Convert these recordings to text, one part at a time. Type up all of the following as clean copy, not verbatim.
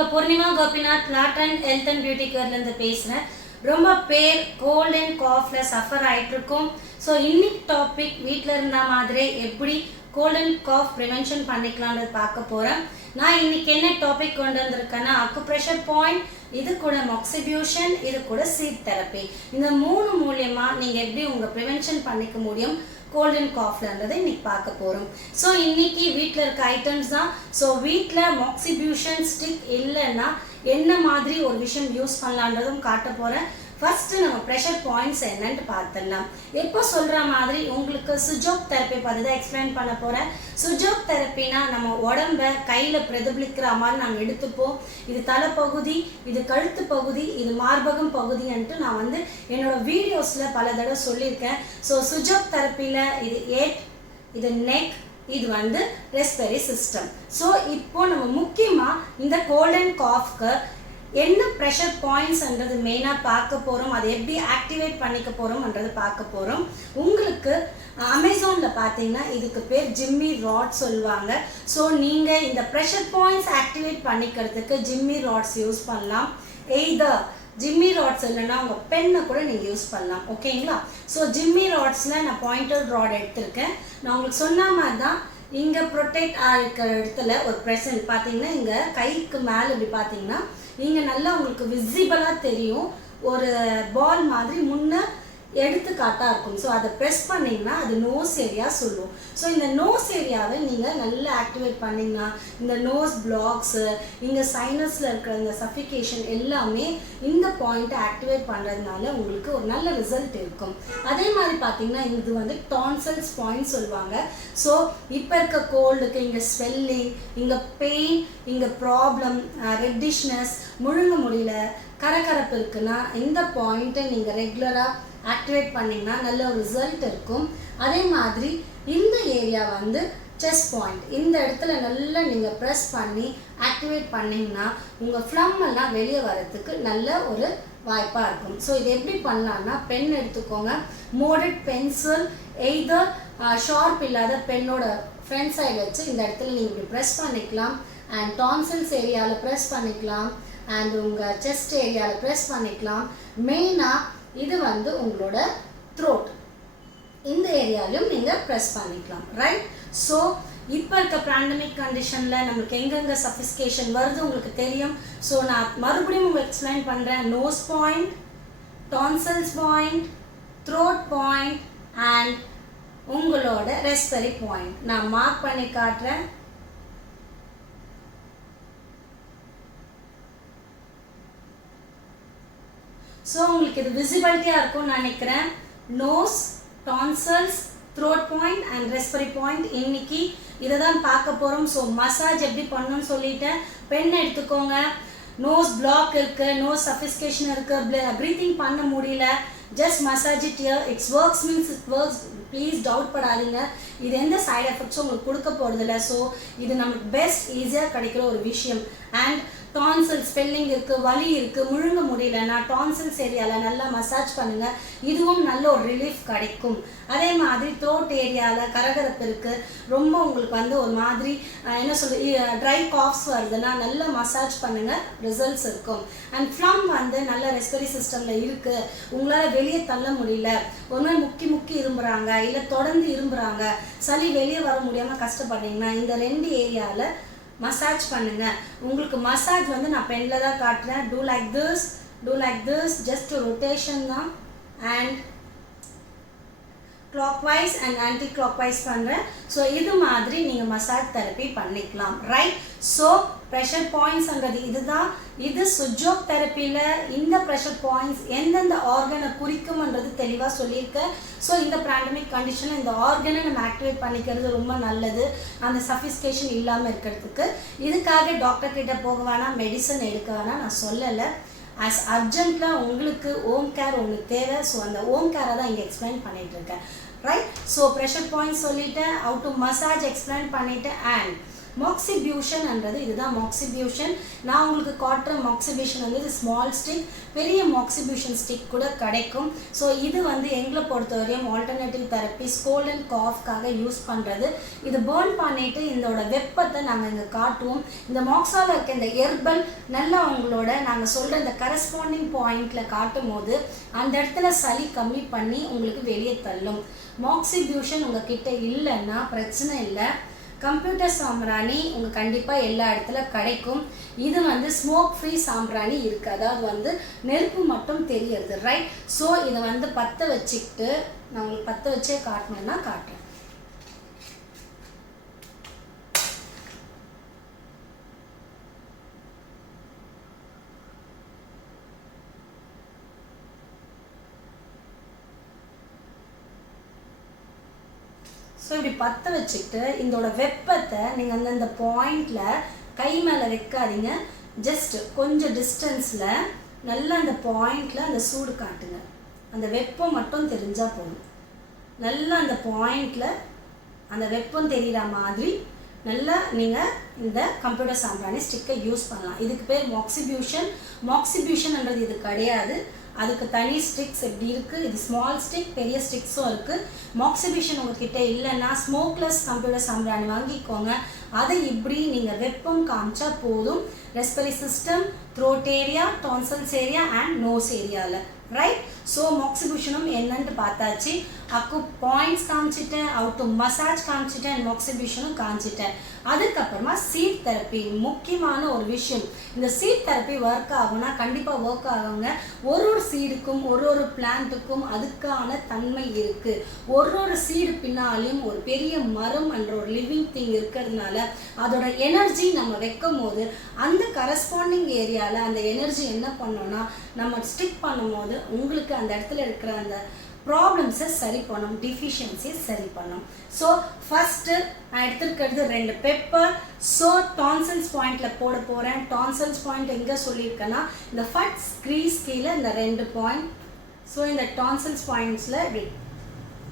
உங்கள் Purnima Gopinath lot and health and beauty கேர்லேருந்து பேசுகிறேன். ரொம்ப பேர் கோல்ட் அண்ட் காஃபில் சஃபர் ஆகிட்டுருக்கோம். ஸோ இன்னைக்கு டாபிக் வீட்டில் இருந்த மாதிரி எப்படி கோல்ட் அண்ட் காஃப் ப்ரிவென்ஷன் பண்ணிக்கலாம்னு பார்க்க போகிறேன். நான் இன்னைக்கு என்ன டாபிக் கொண்டு வந்திருக்கேன்னா அக்குப்ரெஷர் பாயிண்ட், இது கூட மாக்சிபியூஷன், இது கூட சீட் தெரப்பி. இந்த மூணு மூலியமாக நீங்கள் எப்படி உங்கள் ப்ரிவென்ஷன் பண்ணிக்க முடியும் கோல்ட் அண்ட் காஃப்லன்றதை இன்னைக்கு பார்க்க போகிறோம். ஸோ இன்னைக்கு வீட்டில் இருக்க ஐட்டம்ஸ் தான். ஸோ வீட்டில் மாக்சிபியூஷன் ஸ்டிக் இல்லைன்னா என்ன மாதிரி ஒரு விஷயம் யூஸ் பண்ணலான்றதும் காட்ட போகிறேன். ஃபர்ஸ்ட் நம்ம ப்ரெஷர் பாயிண்ட்ஸ் என்னன்னு பார்த்துடலாம். எப்போ சொல்கிற மாதிரி உங்களுக்கு சுஜோக் தெரப்பி பற்றி தான் எக்ஸ்பிளைன் பண்ண போகிறேன். சுஜோக் தெரப்பினா நம்ம உடம்ப கையில் பிரதிபலிக்கிற மாதிரி நாங்கள் எடுத்துப்போம். இது தலைப்பகுதி, இது கழுத்து பகுதி, இது மார்பகம் பகுதின்ட்டு நான் என்னோட வீடியோஸில் பல தடவை சொல்லியிருக்கேன். ஸோ சுஜோக் தெரப்பியில் இது ஏட், இது நெக், இது ரெஸ்பிரேட்டரி சிஸ்டம். ஸோ இப்போ நம்ம முக்கியமாக இந்த கோல்ட் அண்ட் காஃப்க்கு என்ன ப்ரெஷர் பாயிண்ட்ஸ்ன்றது மெயினாக பார்க்க போகிறோம். அதை எப்படி ஆக்டிவேட் பண்ணிக்க போகிறோம்ன்றது பார்க்க போகிறோம். உங்களுக்கு அமேசானில் பார்த்தீங்கன்னா இதுக்கு பேர் ஜிம்மி ராட் சொல்லுவாங்க. ஸோ நீங்கள் இந்த ப்ரெஷர் பாயிண்ட்ஸ் ஆக்டிவேட் பண்ணிக்கிறதுக்கு ஜிம்மி ராட்ஸ் யூஸ் பண்ணலாம். எய்தர் ஜிம்மி ராட்ஸ் இல்லைன்னா உங்கள் பெண்ணை கூட நீங்கள் யூஸ் பண்ணலாம். ஓகேங்களா? ஸோ ஜிம்மி ராட்ஸில் நான் பாயிண்டர் ராட் எடுத்திருக்கேன். நான் உங்களுக்கு சொன்ன மாதிரி தான் இங்கே ப்ரொடெக்ட் ஆகிருக்கிற இடத்துல ஒரு ப்ரெசன்ட் பார்த்தீங்கன்னா இங்கே கைக்கு மேலே இப்படி பார்த்தீங்கன்னா இங்கே நல்லா உங்களுக்கு விசிபிளாக தெரியும் ஒரு பால் மாதிரி முன்ன எடுத்துக்காட்டாக இருக்கும். ஸோ அதை ப்ரெஸ் பண்ணிங்கன்னா அது நோஸ் ஏரியா சொல்லுவோம். ஸோ இந்த நோஸ் ஏரியாவை நீங்கள் நல்லா ஆக்டிவேட் பண்ணிங்கன்னா இந்த நோஸ் பிளாக்ஸு, இங்கே சைனஸில் இருக்கிற இந்த சஃபிகேஷன் எல்லாமே இந்த பாயிண்ட்டை ஆக்டிவேட் பண்ணுறதுனால உங்களுக்கு ஒரு நல்ல ரிசல்ட் இருக்கும். அதே மாதிரி பார்த்தீங்கன்னா இது டான்சல்ஸ் பாயிண்ட் சொல்லுவாங்க. ஸோ இப்போ இருக்க கோல்டுக்கு இங்கே ஸ்வெல்லிங், இங்கே பெயின், இங்கே ப்ராப்ளம், ரெட்டிஷ்னஸ், முழுங்க முடியல, கரகரப்பு இருக்குன்னா இந்த பாயிண்ட்டை நீங்கள் ரெகுலராக ஆக்டிவேட் பண்ணிங்கன்னா நல்ல ஒரு ரிசல்ட் இருக்கும். அதே மாதிரி இந்த ஏரியா செஸ்ட் பாயிண்ட், இந்த இடத்துல நல்லா நீங்கள் ப்ரெஸ் பண்ணி ஆக்டிவேட் பண்ணிங்கன்னா உங்கள் ஃப்ளம் எல்லாம் வெளியே வரத்துக்கு நல்ல ஒரு வாய்ப்பாக இருக்கும். ஸோ இது எப்படி பண்ணலான்னா பென் எடுத்துக்கோங்க, மோடட் பென்சில், எய்தர் ஷார்ப் இல்லாத பென்னோட ஃப்ரண்ட் சைடு வச்சு இந்த இடத்துல நீங்கள் இப்படி ப்ரெஸ் பண்ணிக்கலாம். அண்ட் டான்சில்ஸ் ஏரியாவில் ப்ரெஸ் பண்ணிக்கலாம். அண்ட் உங்கள் செஸ்ட் ஏரியாவில் ப்ரெஸ் பண்ணிக்கலாம். மெயினாக இது உங்களோட த்ரோட் இந்த ஏரியாலையும் நீங்கள் ப்ரெஸ் பண்ணிக்கலாம். ரைட்? ஸோ இப்போ இருக்க பேண்டமிக் கண்டிஷனில் நம்மளுக்கு எங்கெங்கே சஃபிஸ்கேஷன் வருது உங்களுக்கு தெரியும். ஸோ நான் மறுபடியும் உங்களுக்கு எக்ஸ்பிளைன் பண்ணுறேன். Nose point, tonsils point, throat point and உங்களோட ரெஸ்பிரேட்டரி பாயிண்ட் நான் மார்க் பண்ணி காட்டுறேன். ஸோ உங்களுக்கு இது விசிபிலிட்டியாக இருக்கும்னு நினைக்கிறேன். Nose, tonsils, throat point and respiratory point இன்னைக்கு இதை தான் பார்க்க போகிறோம். ஸோ மசாஜ் எப்படி பண்ணணும்னு சொல்லிட்டேன். பென் எடுத்துக்கோங்க. நோஸ் பிளாக் இருக்குது, நோஸ் சஃபிஸ்கேஷன் இருக்குது, ப்ரீத்திங் பண்ண முடியல, just massage it here. It's works means it works. Please doubt படாதீங்க. இது எந்த சைடு எஃபெக்ட்ஸும் உங்களுக்கு கொடுக்க போகிறதில்ல. ஸோ இது நமக்கு பெஸ்ட் ஈஸியாக கிடைக்கிற ஒரு விஷயம். அண்ட் டான்சில் ஸ்பெல்லிங் இருக்குது, வலி இருக்குது, முழுங்க முடியலன்னா டான்சில்ஸ் ஏரியாவில் நல்லா மசாஜ் பண்ணுங்கள். இதுவும் நல்ல ஒரு ரிலீஃப் கிடைக்கும். அதே மாதிரி த்ரோட் ஏரியாவில் கரகரப்பு இருக்குது, ரொம்ப உங்களுக்கு ஒரு மாதிரி என்ன சொல்கிறது ட்ரை காஃப்ஸ் வருதுன்னா நல்லா மசாஜ் பண்ணுங்கள், ரிசல்ட்ஸ் இருக்கும். அண்ட் ஃப்ளம் நல்ல ரெஸ்பிரேட்டரி சிஸ்டமில் இருக்குது, உங்களால் வெளியே தள்ள முடியல, ஒரு நாள் முக்கி இரும்புறாங்க, இல்லை தொடர்ந்து இரும்புறாங்க, சளி வெளியே வர முடியாமல் கஷ்டப்படுறீங்கன்னா இந்த ரெண்டு ஏரியாவில் மசாஜ் பண்ணுங்க. உங்களுக்கு மசாஜ் நான் பென்னில் தான் காட்டுறேன். Do like this, just rotation தான். And clockwise and anti clockwise பண்ணுறேன். ஸோ இது மாதிரி நீங்கள் மசாஜ் தெரப்பி பண்ணிக்கலாம். ரைட்? ஸோ ப்ரெஷர் பாயிண்ட்ஸ்ன்றது இதுதான். இது சுஜோக் தெரப்பியில் இந்த ப்ரெஷர் பாயிண்ட்ஸ் எந்தெந்த ஆர்கனை குறிக்கும்ன்றது தெளிவாக சொல்லியிருக்கேன். ஸோ இந்த பேண்டமிக் கண்டிஷனில் இந்த ஆர்கனை நம்ம ஆக்டிவேட் பண்ணிக்கிறது ரொம்ப நல்லது, அந்த சஃபிஸ்கேஷன் இல்லாமல் இருக்கிறதுக்கு. இதுக்காக டாக்டர் கிட்ட போக வேணாம், மெடிசன் எடுக்க வேணாம் நான் சொல்லலை. ஆஸ் அர்ஜென்ட்டில் உங்களுக்கு ஹோம் கேர் ஒன்று தேவை. ஸோ அந்த ஹோம் கேரை தான் இங்கே எக்ஸ்பிளைன் பண்ணிகிட்ருக்கேன். ரைட்? ஸோ ப்ரெஷர் பாயிண்ட் சொல்லிவிட்டேன், ஹவு டு மசாஜ் எக்ஸ்பிளைன் பண்ணிவிட்டேன். அண்ட் மாக்சிபியூஷன்ன்றது இதுதான் மாக்சிபியூஷன். நான் உங்களுக்கு காட்டுற மாக்சிபியூஷன் வந்து இது ஸ்மால் ஸ்டிக், பெரிய மாக்சிபியூஷன் ஸ்டிக் கூட கிடைக்கும். ஸோ இது வந்து எங்களை பொறுத்தவரையும் ஆல்டர்னேட்டிவ் தெரப்பிஸ் கோல்ட் அண்ட் காஃப்காக யூஸ் பண்ணுறது. இது பேர்ன் பண்ணிவிட்டு இதோட வெப்பத்தை நாங்கள் இங்கே காட்டுவோம். இந்த மாக்ஸாவில் இருக்க இந்த எர்பல் நல்லா உங்களோட நாங்கள் சொல்கிற இந்த கரஸ்பாண்டிங் பாயிண்டில் காட்டும் போது அந்த இடத்துல சளி கம்மி பண்ணி உங்களுக்கு வெளியே தள்ளும். மாக்சிபியூஷன் உங்ககிட்ட இல்லைன்னா பிரச்சனை இல்லை, கம்ப்யூட்டர் சாம்பிராணி உங்களுக்கு கண்டிப்பாக எல்லா இடத்துல கிடைக்கும். இது வந்து ஸ்மோக் ஃப்ரீ சாம்பிராணி இருக்குது, அதாவது வந்து நெருப்பு மட்டும் தெரியறது, ரைட்? ஸோ இதை வந்து பற்ற வச்சுக்கிட்டு நான் உங்களுக்கு பற்ற வச்சே காட்டணுன்னா காட்டுறேன். ஸோ இப்படி பற்ற வச்சுக்கிட்டு இதோட வெப்பத்தை நீங்கள் அந்தந்த பாயிண்டில் கை மேலே வைக்காதீங்க, ஜஸ்ட் கொஞ்சம் டிஸ்டன்ஸில் நல்லா அந்த பாயிண்டில் அந்த சூடு காட்டுங்க. அந்த வெப்பம் மட்டும் தெரிஞ்சால் போதும். நல்லா அந்த பாயிண்டில் அந்த வெப்பம் தெரிகிற மாதிரி நல்லா நீங்கள் இந்த கம்ப்யூட்டர் சாம்பிராணி ஸ்டிக்கை யூஸ் பண்ணலாம். இதுக்கு பேர் மாக்சிபியூஷன். மாக்சிபியூஷன்ன்றது இது கிடையாது, அதுக்கு தனி ஸ்டிக்ஸ் எப்படி இருக்குது. இது ஸ்மால் ஸ்டிக், பெரிய ஸ்டிக்ஸும் இருக்குது. மாக்சிபியூஷன் உங்ககிட்ட இல்லைன்னா ஸ்மோக்லெஸ் கம்ப்யூட்டர் சாம்பிராணி வாங்கிக்கோங்க. அதை இப்படி நீங்கள் வெப்பம் காமிச்சா போதும். Respiratory system, throat area, tonsils area and nose ஏரியாவில், ரைட்? ஸோ மாக்சிபியூஷனும் என்னன்ட்டு பார்த்தாச்சு. அக்கு பாயிண்ட்ஸ் காமிச்சிட்டேன், அவுட் டு மசாஜ் காமிச்சிட்டேன், மாக்சிபியூஷனும் காமிச்சிட்டேன். அதுக்கப்புறமா சீட் தெரப்பி, முக்கியமான ஒரு விஷயம். இந்த சீட் தெரப்பி ஒர்க் ஆகும்னா கண்டிப்பாக ஒர்க் ஆகுங்க. ஒரு சீடுக்கும் ஒரு பிளான்ட்டுக்கும் அதுக்கான தன்மை இருக்குது. ஒரு சீடு பின்னாலையும் ஒரு பெரிய மரம் என்ற ஒரு லிவிங் திங் இருக்கிறதுனால அதோட எனர்ஜி நம்ம வைக்கும் போது அந்த கரஸ்பாண்டிங் ஏரியாவில் அந்த எனர்ஜி என்ன பண்ணோன்னா நம்ம ஸ்டிக் பண்ணும் போது உங்களுக்கு அந்த இடத்துல இருக்கிற அந்த ப்ராப்ளம்ஸை சரி பண்ணும், டிஃபிஷியன்சியை சரி பண்ணும். ஸோ ஃபஸ்ட்டு நான் எடுத்துருக்கிறது 2 பெப்பர். ஸோ டான்சல்ஸ் பாயிண்டில் போட போகிறேன். டான்சல்ஸ் பாயிண்ட் எங்கே சொல்லியிருக்கேன்னா இந்த ஃபட்ஸ் க்ரீஸ் கீழே இந்த 2 பாயிண்ட். ஸோ இந்த டான்சல்ஸ் பாயிண்ட்ஸில் இப்படி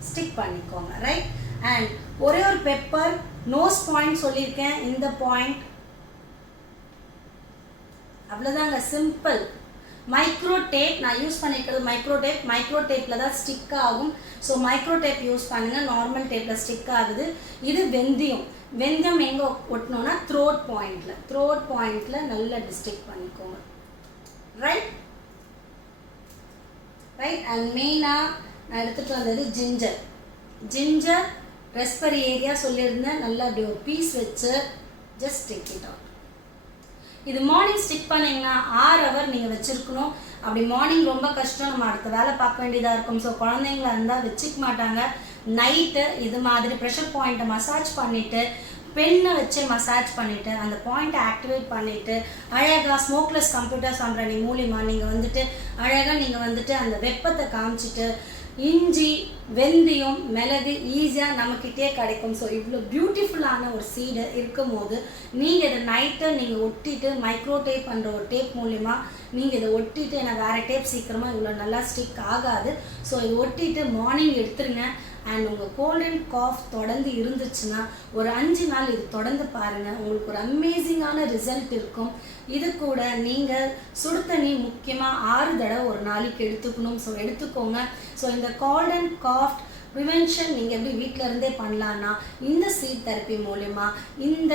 ஸ்டிக் பண்ணிக்கோங்க, ரைட்? அண்ட் ஒரே ஒரு பெப்பர் நோஸ் பாயிண்ட் சொல்லியிருக்கேன், இந்த பாயிண்ட். அவ்வளோதாங்க, சிம்பிள். மைக்ரோ டேப் நான் யூஸ் பண்ணிக்கிறது மைக்ரோ டேப்பில் தான் ஸ்டிக் ஆகும். ஸோ மைக்ரோ டேப் யூஸ் பண்ணுங்கள், நார்மல் டேப்பில் ஸ்டிக் ஆகுது. இது வெந்தயம் எங்கே ஒட்டணும்னா த்ரோட் பாயிண்டில் நல்லா ஸ்டிக் பண்ணிக்கோங்க, ரைட்? அண்ட் மெயினாக நான் எடுத்துகிட்டு வந்தது ஜிஞ்சர் ரெஸ்பிரேட்டரி ஏரியா சொல்லியிருந்தேன். நல்லா அப்படி ஒரு பீஸ் வச்சு ஜஸ்ட் ஸ்டிக் இட் அவுட். இது மார்னிங் ஸ்டிக் பண்ணிங்கன்னா 6 ஹவர் நீங்கள் வச்சுருக்கணும். அப்படி மார்னிங் ரொம்ப கஷ்டம், நம்ம அடுத்த வேலை பார்க்க வேண்டியதாக இருக்கும். ஸோ குழந்தைங்களா இருந்தால் வச்சுக்க மாட்டாங்க. நைட்டு இது மாதிரி ப்ரெஷர் பாயிண்ட்டை மசாஜ் பண்ணிவிட்டு பெண்ணை வச்சு மசாஜ் பண்ணிவிட்டு அந்த பாயிண்ட்டை ஆக்டிவேட் பண்ணிவிட்டு அழகாக ஸ்மோக்லெஸ் கம்ப்யூட்டர் சாம்பிராணி மூலிமா நீங்கள் வந்துட்டு அழகாக நீங்கள் வந்துட்டு அந்த வெப்பத்தை காமிச்சிட்டு இஞ்சி வெந்தயம் மிளகு ஈஸியாக நம்மக்கிட்டே கிடைக்கும். ஸோ இவ்வளோ பியூட்டிஃபுல்லான ஒரு சீடு இருக்கும் போது நீங்கள் இதை நைட்டு நீங்கள் ஒட்டிட்டு மைக்ரோ டேப் பண்ணுற ஒரு டேப் மூலிமா நீங்கள் இதை ஒட்டிட்டு ஏன்னா வேறு டேப் சீக்கிரமாக இவ்வளோ நல்லா ஸ்டிக் ஆகாது. ஸோ இதை ஒட்டிட்டு மார்னிங் எடுத்துருங்க. அண்ட் உங்கள் கோல்ட் அண்ட் காஃப் தொடர்ந்து இருந்துச்சுன்னா ஒரு 5 நாள் இது தொடர்ந்து பாருங்கள், உங்களுக்கு ஒரு அமேசிங்கான ரிசல்ட் இருக்கும். இது கூட நீங்கள் சுடு தண்ணி முக்கியமாக 6 தடவை ஒரு நாளைக்கு எடுத்துக்கணும். ஸோ எடுத்துக்கோங்க. ஸோ இந்த கோல்ட் அண்ட் காஃப் ப்ரிவென்ஷன் நீங்கள் எப்படி வீட்டில் இருந்தே பண்ணலான்னா இந்த சீட் தெரப்பி மூலிமா, இந்த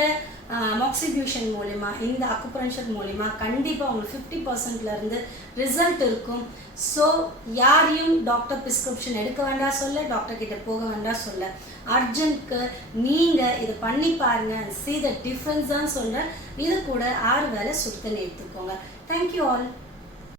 மாக்சிபியூஷன் மூலிமா, இந்த அக்குப்ரெஷர் மூலிமா கண்டிப்பாக உங்களுக்கு 50%லேருந்து ரிசல்ட் இருக்கும். ஸோ யாரையும் டாக்டர் ப்ரிஸ்கிரிப்ஷன் எடுக்க வேண்டாம் சொல்ல, டாக்டர்கிட்ட போக வேண்டாம் சொல்ல, அர்ஜென்ட்க்கு நீங்கள் இதை பண்ணி பாருங்கள், see the difference தான் சொல்கிறேன். இது கூட 6 வேளை சுடு தண்ணி எடுத்துக்கோங்க. Thank you all.